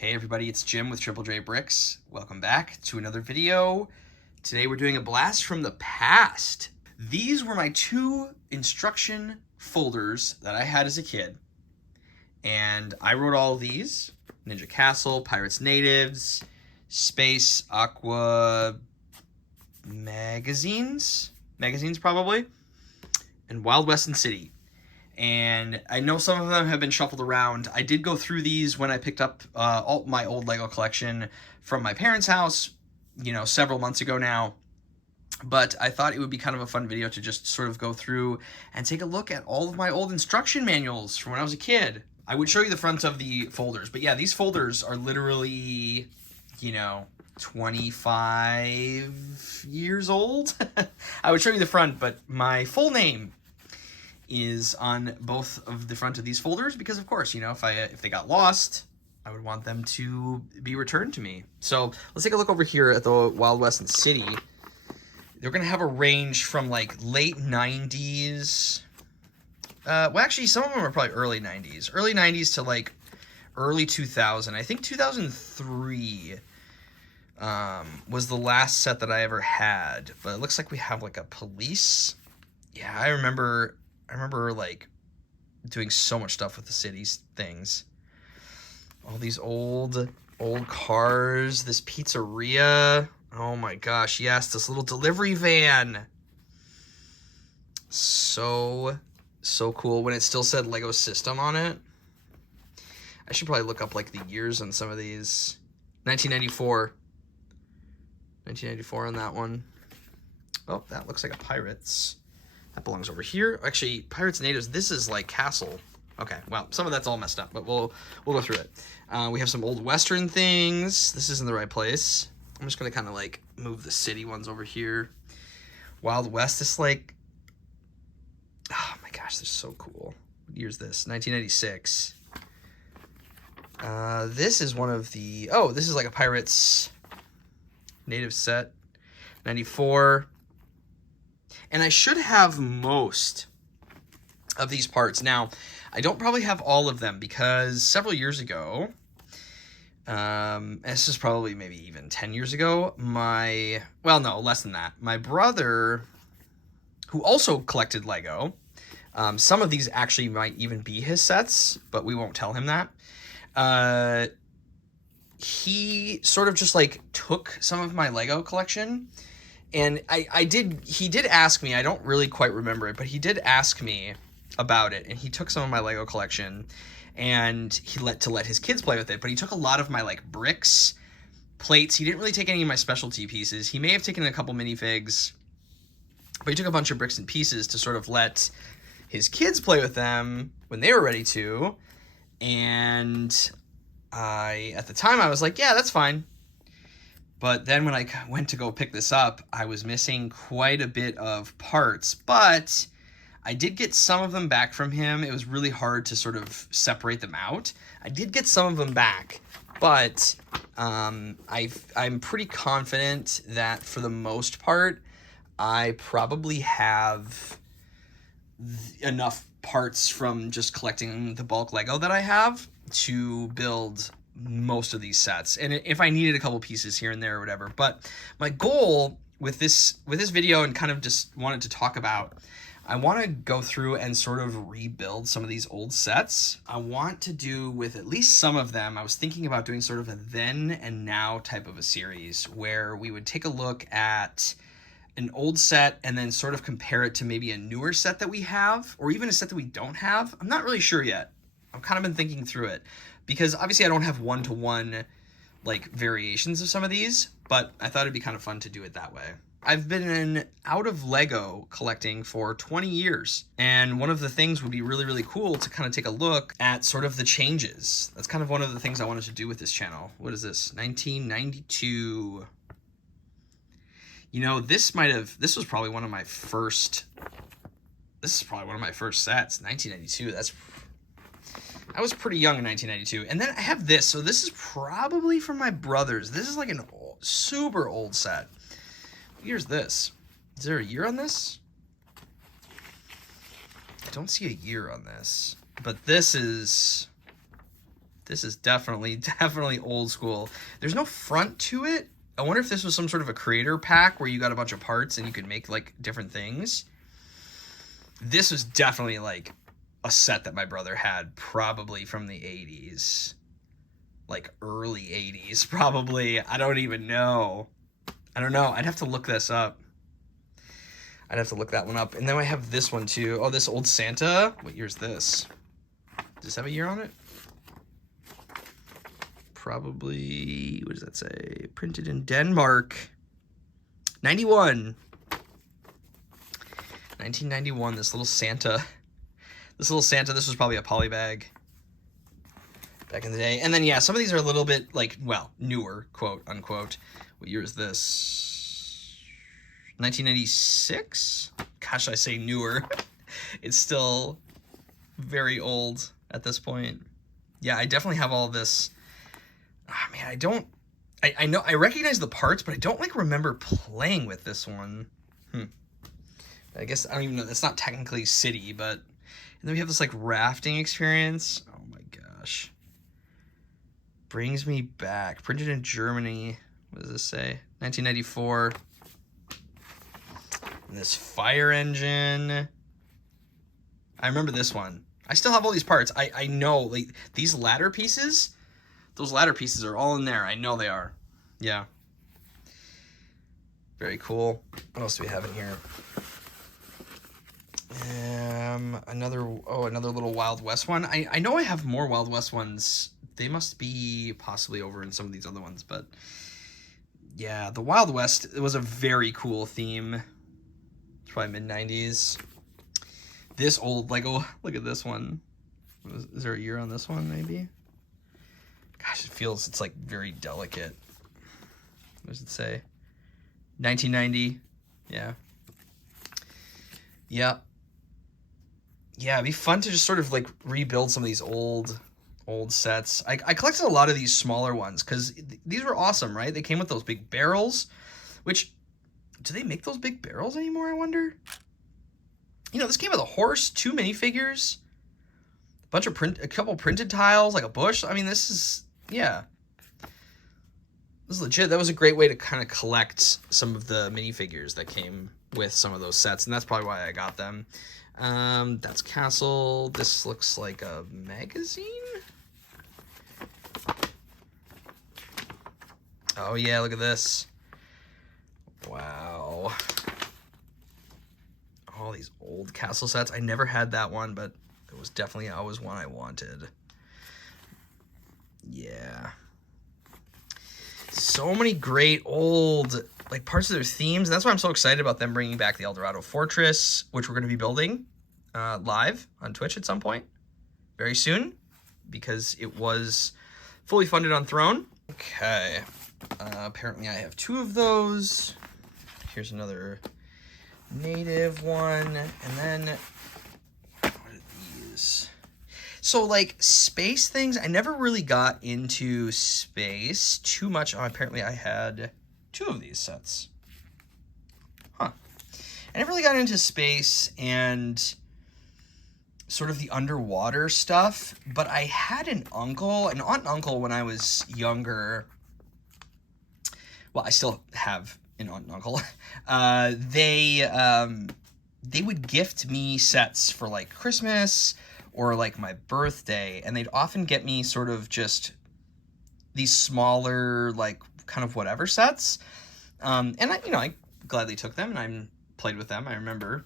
Hey everybody, it's Jim with Triple J Bricks. Welcome back to another video. Today we're doing a blast from the past. These were my two instruction folders that I had as a kid. And I wrote all of these. Ninja Castle, Pirates Natives, Space, Aqua, magazines probably, and Wild West and City. And I know some of them have been shuffled around. I did go through these when I picked up all my old Lego collection from my parents' house, several months ago now. But I thought it would be kind of a fun video to just sort of go through and take a look at all of my old instruction manuals from when I was a kid. I would show you the front of the folders, but yeah, these folders are literally, 25 years old. I would show you the front, but my full name is on both of the front of these folders because, of course, if they got lost, I would want them to be returned to me. So let's take a look over here at the Wild West and City. They're going to have a range from like late 90s. Well, actually, some of them are probably early 90s. Early 90s to like early 2000. I think 2003 was the last set that I ever had. But it looks like we have like a police. Yeah, I remember like doing so much stuff with the city's things. All these old cars, this pizzeria. Oh my gosh, yes, this little delivery van. So cool when it still said Lego System on it. I should probably look up like the years on some of these. 1994 on that one. Oh, that looks like a Pirates. That belongs over here. Actually, Pirates Natives, this is like Castle. Okay, well, some of that's all messed up, but we'll go through it. We have some old Western things. This isn't the right place. I'm just going to kind of like move the city ones over here. Wild West is like, oh my gosh, they're so cool. What year is this? 1996. This is one of the, this is like a Pirates Native set. 94. And I should have most of these parts. Now, I don't probably have all of them because several years ago, this is probably maybe even 10 years ago, less than that. My brother, who also collected Lego, some of these actually might even be his sets, but we won't tell him that. He sort of just like took some of my Lego collection. And he did ask me, I don't really quite remember it, but he did ask me about it. And he took some of my Lego collection and he let his kids play with it. But he took a lot of my like bricks, plates. He didn't really take any of my specialty pieces. He may have taken a couple minifigs, but he took a bunch of bricks and pieces to sort of let his kids play with them when they were ready to. And at the time I was like, yeah, that's fine. But then when I went to go pick this up, I was missing quite a bit of parts, but I did get some of them back from him. It was really hard to sort of separate them out. I did get some of them back, but I'm pretty confident that for the most part, I probably have enough parts from just collecting the bulk Lego that I have to build most of these sets, and if I needed a couple pieces here and there or whatever. But my goal with this video, and kind of just wanted to talk about, I want to go through and sort of rebuild some of these old sets. I want to do with at least some of them. I was thinking about doing sort of a then and now type of a series where we would take a look at an old set and then sort of compare it to maybe a newer set that we have, or even a set that we don't have. I'm not really sure yet. I've kind of been thinking through it, because obviously I don't have one-to-one like variations of some of these, but I thought it'd be kind of fun to do it that way. I've been out of Lego collecting for 20 years, and one of the things would be really, really cool to kind of take a look at sort of the changes. That's kind of one of the things I wanted to do with this channel. What is this? 1992. This was probably one of my first, sets, 1992. I was pretty young in 1992. And then I have this. So this is probably from my brother's. This is like an super old set. What year's this? Is there a year on this? I don't see a year on this. But this is This is definitely old school. There's no front to it. I wonder if this was some sort of a creator pack where you got a bunch of parts and you could make like different things. This was definitely like a set that my brother had, probably from the 80s. Like early 80s, probably. I don't even know. I don't know. I'd have to look this up. I'd have to look that one up. And then I have this one too. Oh, this old Santa. What year's this? Does this have a year on it? Probably, what does that say? Printed in Denmark. 91. 1991, this little Santa. This was probably a poly bag back in the day. And then, yeah, some of these are a little bit, like, well, newer, quote, unquote. What year is this? 1996? Gosh, I say newer. It's still very old at this point. Yeah, I definitely have all this. Oh, man, I know, I recognize the parts, but I don't, like, remember playing with this one. I guess, I don't even know, it's not technically City, but, and then we have this, like, rafting experience. Oh, my gosh. Brings me back. Printed in Germany. What does this say? 1994. And this fire engine. I remember this one. I still have all these parts. I know, like, these ladder pieces, those ladder pieces are all in there. I know they are. Yeah. Very cool. What else do we have in here? Another little Wild West one. I know I have more Wild West ones. They must be possibly over in some of these other ones, but yeah, the Wild West, it was a very cool theme. It's probably mid-90s. This old Lego, look at this one. Is there a year on this one, maybe? Gosh, it feels, it's like very delicate. What does it say? 1990. Yeah. Yeah. Yeah, it'd be fun to just sort of like rebuild some of these old sets. I collected a lot of these smaller ones because these were awesome, right? They came with those big barrels, which, do they make those big barrels anymore, I wonder? You know, this came with a horse, 2 minifigures, a couple printed tiles, like a bush. I mean, this is, yeah. This is legit. That was a great way to kind of collect some of the minifigures that came with some of those sets, and that's probably why I got them. That's Castle. This looks like a magazine. Oh yeah, look at this. Wow. All these old Castle sets. I never had that one, but it was definitely always one I wanted. Yeah. So many great old, like, parts of their themes. That's why I'm so excited about them bringing back the Eldorado Fortress, which we're going to be building live on Twitch at some point very soon, because it was fully funded on Throne. Okay. Apparently I have 2 of those. Here's another native one. And then, what are these? So, like, space things, I never really got into space too much. Oh, apparently I had 2 of these sets. Huh. I never really got into space and sort of the underwater stuff, but I had an aunt and uncle when I was younger. Well, I still have an aunt and uncle. They would gift me sets for, like, Christmas or, like, my birthday, and they'd often get me sort of just these smaller, like, kind of whatever sets. And I gladly took them, and I played with them. I remember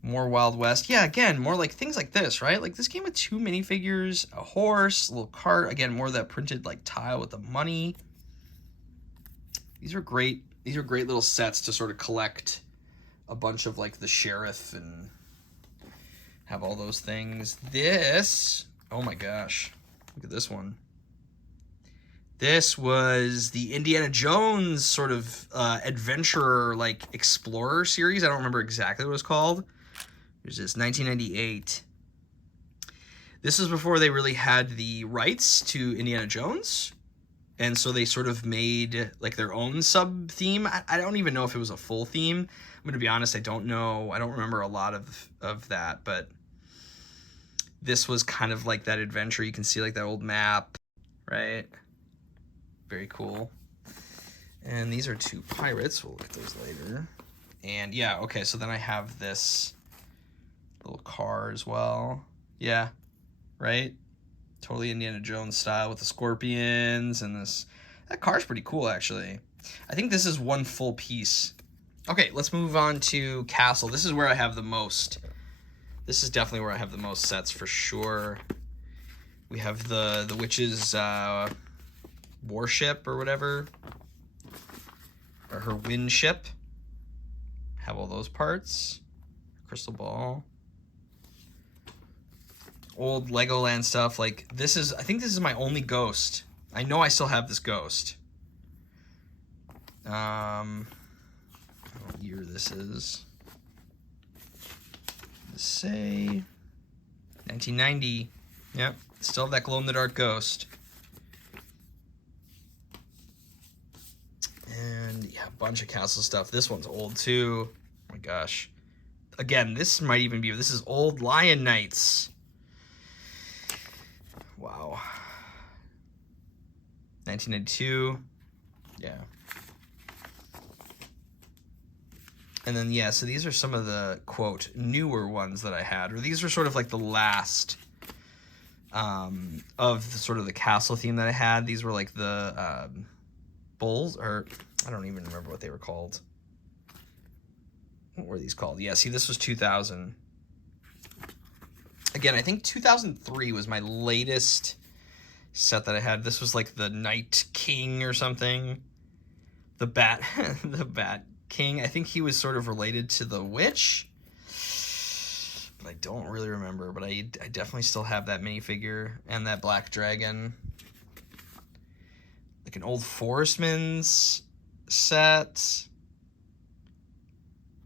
more Wild West. Yeah, again, more like things like this, right? Like, this came with 2 minifigures, a horse, a little cart. Again, more of that printed, like, tile with the money. These are great. These are great little sets to sort of collect a bunch of, like, the sheriff and have all those things. This, oh my gosh, look at this one. This was the Indiana Jones sort of adventurer, like, explorer series. I don't remember exactly what it was called. There's this 1998. This is before they really had the rights to Indiana Jones. And so they sort of made, like, their own sub-theme. I don't even know if it was a full theme. I'm going to be honest, I don't know. I don't remember a lot of that. But this was kind of like that adventure. You can see, like, that old map. right? Very cool. And these are 2 pirates. We'll look at those later. And yeah, okay, so then I have this little car as well. Yeah, right? Totally Indiana Jones style with the scorpions and this. That car's pretty cool, actually. I think this is one full piece. Okay, let's move on to Castle. This is where I have the most. This is definitely where I have the most sets for sure. We have the witch's warship or whatever. Or her wind ship. Have all those parts. Crystal ball. Old Legoland stuff. Like, this is, I think this is my only ghost. I know I still have this ghost. What year this is. Let's say 1990. Yep. Still have that glow-in-the-dark ghost. And yeah, a bunch of castle stuff. This one's old too. Oh my gosh. Again, this might even be, this is old Lion Knights. Wow. 1992. Yeah. And then, yeah, so these are some of the, quote, newer ones that I had. Or these are sort of like the last of the sort of the castle theme that I had. These were like the bulls, or I don't even remember what they were called. What were these called? Yeah, see, this was 2000. Again, I think 2003 was my latest set that I had. This was like the Night King or something. The Bat, the Bat King. I think he was sort of related to the witch, but I don't really remember. But I definitely still have that minifigure and that black dragon. Like an old Forestman's set.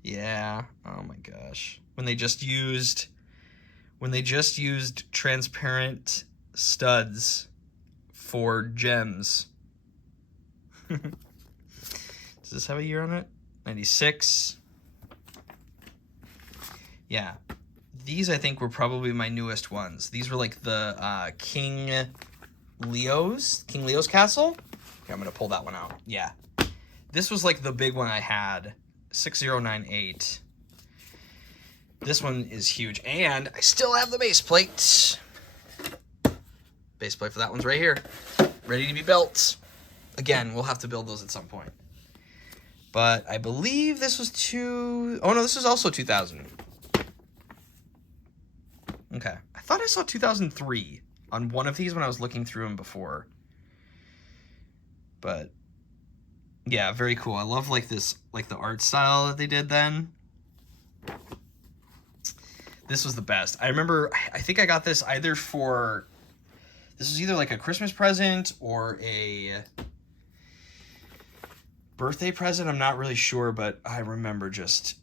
Yeah. Oh my gosh. When they just used transparent studs for gems. Does this have a year on it? 96. Yeah. These, I think, were probably my newest ones. These were like the King Leo's castle. Okay, I'm going to pull that one out. Yeah. This was like the big one I had. 6098. This one is huge. And I still have the base plate. Base plate for that one's right here. Ready to be built. Again, we'll have to build those at some point. But I believe this was oh no, this was also 2000. Okay. I thought I saw 2003 on one of these when I was looking through them before. But yeah, very cool. I love like this, like the art style that they did then. This was the best. I remember, I think I got this either for, this was either like a Christmas present or a birthday present. I'm not really sure, but I remember just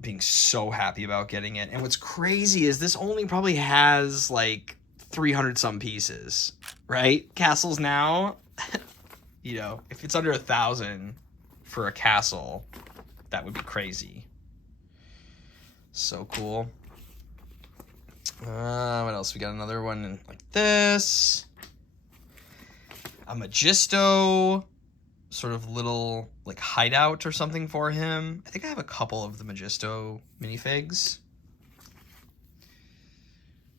being so happy about getting it. And what's crazy is this only probably has like 300 some pieces, right? Castles now, you know, if it's under 1,000 for a castle, that would be crazy. So cool. What else? We got another one like this. A Magisto, sort of little like hideout or something for him. I think I have a couple of the Magisto minifigs.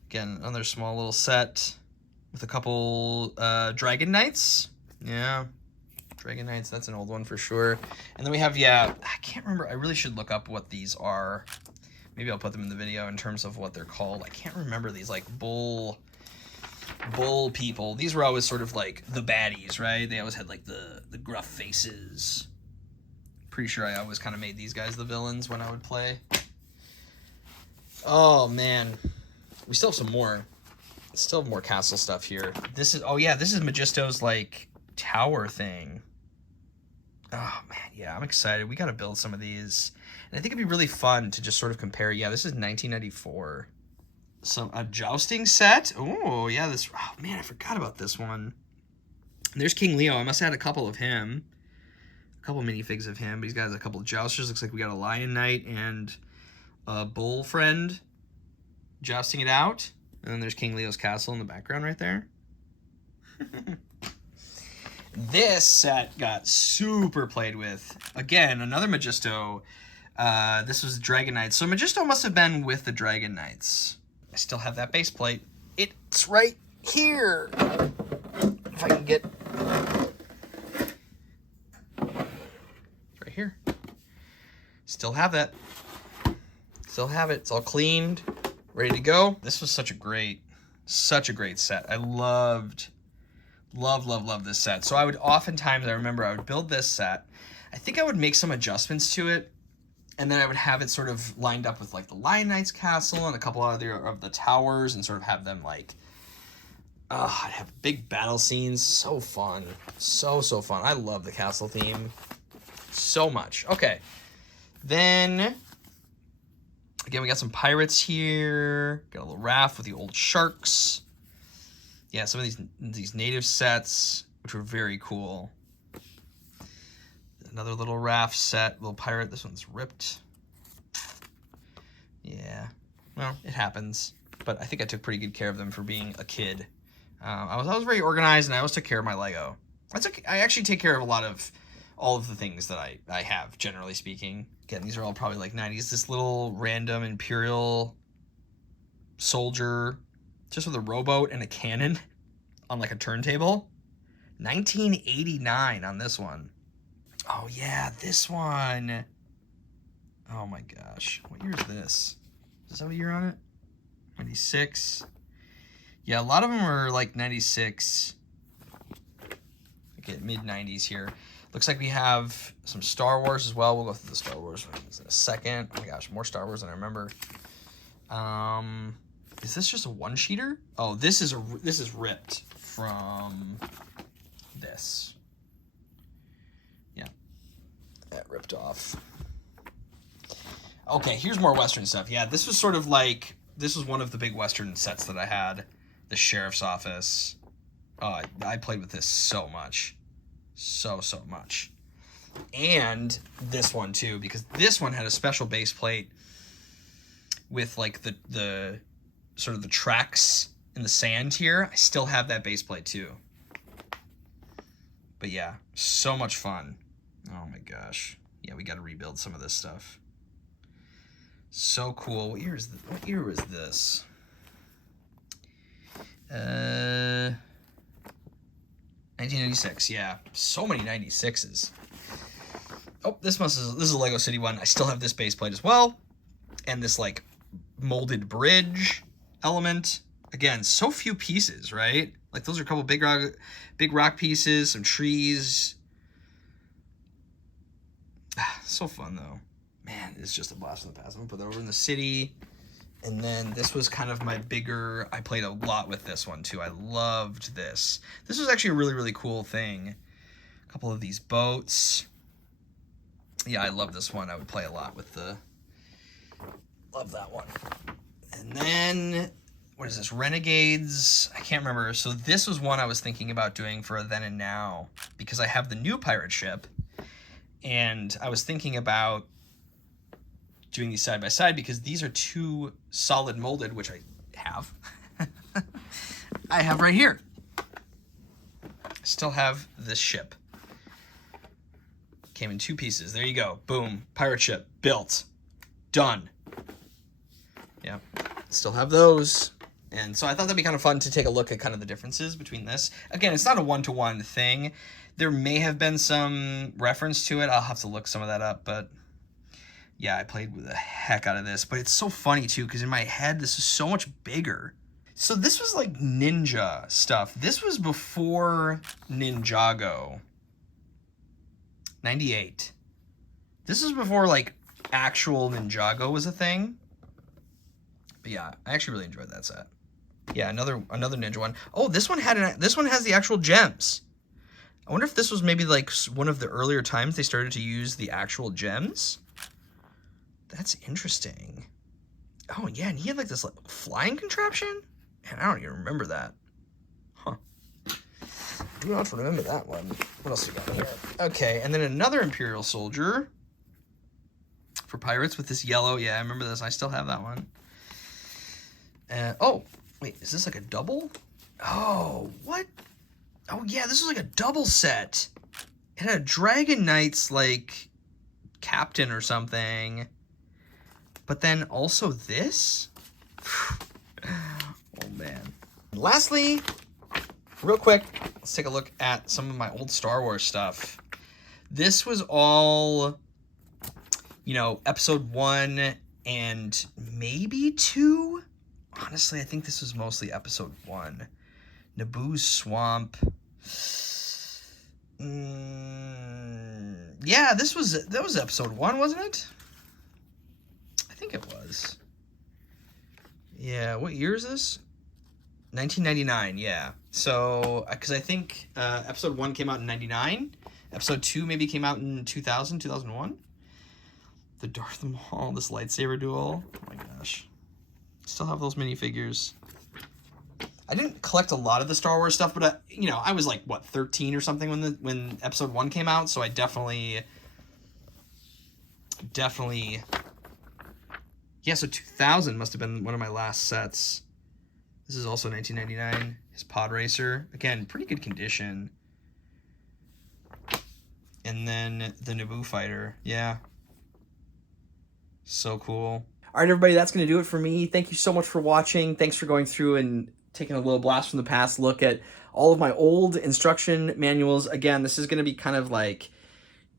Again, another small little set with a couple Dragon Knights. Yeah, Dragon Knights, that's an old one for sure. And then we have, yeah, I can't remember. I really should look up what these are. Maybe I'll put them in the video in terms of what they're called. I can't remember these, like, bull people. These were always sort of like the baddies, right? They always had like the gruff faces. Pretty sure I always kind of made these guys the villains when I would play. Oh man, we still have some more. Still have more castle stuff here. This is, oh yeah, this is Magisto's like tower thing. Oh man, yeah, I'm excited. We got to build some of these. And I think it'd be really fun to just sort of compare. Yeah, this is 1994. A jousting set. Oh, yeah, this, oh man, I forgot about this one. And there's King Leo. I must have had a couple of him. A couple minifigs of him, but he's got a couple of jousters. Looks like we got a Lion Knight and a Bull friend jousting it out. And then there's King Leo's castle in the background right there. This set got super played with. Again, another Magisto. This was Dragon Knights. So Magisto must have been with the Dragon Knights. I still have that base plate. It's right here. If I can get... It's right here. Still have that. Still have it. It's all cleaned, ready to go. This was such a great set. I love this set. So I would oftentimes, I remember I would build this set. I think I would make some adjustments to it, and then I would have it sort of lined up with like the Lion Knight's castle and a couple of the towers, and sort of have them like, I'd have big battle scenes. So fun. So fun. I love the castle theme so much. Okay. Then, again, we got some pirates here. Got a little raft with the old sharks. Yeah, some of these native sets, which were very cool. Another little raft set, little pirate. This one's ripped. Yeah, well, it happens. But I think I took pretty good care of them for being a kid. I was very organized, and I always took care of my Lego. I actually take care of all of the things that I have, generally speaking. Again, these are all probably like 90s. This little random Imperial soldier, just with a rowboat and a cannon on like a turntable. 1989 on this one. Oh yeah, this one. Oh my gosh. What year is this? Does that have a year on it? 96. Yeah, a lot of them are like 96. Okay, mid-90s here. Looks like we have some Star Wars as well. We'll go through the Star Wars in a second. Oh my gosh, more Star Wars than I remember. Is this just a one-sheeter? Oh, this is ripped from this. Yeah, that ripped off. Okay, here's more Western stuff. Yeah, this was sort of like, this was one of the big Western sets that I had. The Sheriff's Office. Oh, I played with this so much. So much. And this one too, because this one had a special base plate with like the sort of the tracks in the sand here. I still have that base plate too. But yeah, so much fun. Oh my gosh. Yeah, we got to rebuild some of this stuff. So cool. What year was this? 1996. Yeah, so many 96s. Oh, this is a Lego City one. I still have this base plate as well, and this like molded bridge element. Again, so few pieces, right? Like those are a couple big rock pieces, some trees. So fun though. Man, it's just a blast from the past. I'm gonna put that over in the city. And then this was kind of my bigger, I played a lot with this one too. I loved this. This was actually a really cool thing. A couple of these boats. Yeah, I love this one. I would play a lot with love that one. And then, what is this? Renegades. I can't remember. So this was one I was thinking about doing for a then and now, because I have the new pirate ship. And I was thinking about doing these side by side because these are two solid molded, which I have. I have right here. Still have this ship. Came in two pieces. There you go. Boom. Pirate ship. Built. Done. Yeah. Still have those. And so I thought that'd be kind of fun to take a look at kind of the differences between this. Again, it's not a one-to-one thing. There may have been some reference to it. I'll have to look some of that up, but yeah, I played with the heck out of this. But it's so funny too, because in my head, this is so much bigger. So this was like Ninja stuff. This was before Ninjago. 98. This is before like actual Ninjago was a thing. But yeah, I actually really enjoyed that set. Yeah, another Ninja one. Oh, this one has the actual gems. I wonder if this was maybe like one of the earlier times they started to use the actual gems. That's interesting. Oh yeah, and he had like this like flying contraption? Man, I don't even remember that. Huh. Do not remember that one. What else we got here? Okay, and then another Imperial soldier for pirates with this yellow. Yeah, I remember this. I still have that one. Oh, wait, is this like a double? Oh, what? Oh yeah, this was like a double set. It had a Dragon Knight's like captain or something. But then also this? Oh man. And lastly, real quick, let's take a look at some of my old Star Wars stuff. This was all, you know, episode 1 and maybe 2. Honestly, I think this was mostly episode 1. Naboo's Swamp. Yeah, that was episode 1, wasn't it? I think it was. Yeah, what year is this? 1999, yeah. So, because I think episode 1 came out in 99. Episode 2 maybe came out in 2000, 2001. The Darth Maul, this lightsaber duel. Oh my gosh. Still have those minifigures. I didn't collect a lot of the Star Wars stuff, but you know, I was like, what, 13 or something when episode 1 came out, so I definitely... Yeah, so 2000 must have been one of my last sets. This is also 1999. His Pod Racer. Again, pretty good condition. And then the Naboo fighter. Yeah. So cool. All right, everybody, that's going to do it for me. Thank you so much for watching. Thanks for going through and taking a little blast from the past look at all of my old instruction manuals. Again, this is going to be kind of like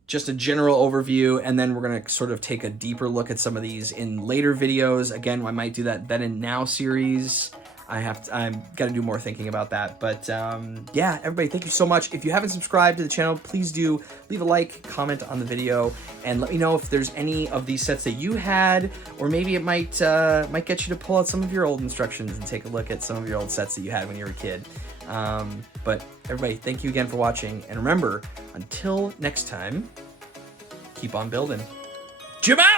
just a general overview, and then we're going to sort of take a deeper look at some of these in later videos. Again, I might do that Then and Now series. I've got to do more thinking about that. But yeah, everybody, thank you so much. If you haven't subscribed to the channel, please do leave a like, comment on the video, and let me know if there's any of these sets that you had, or maybe it might get you to pull out some of your old instructions and take a look at some of your old sets that you had when you were a kid. But everybody, thank you again for watching, and remember, until next time, keep on building. Jim out!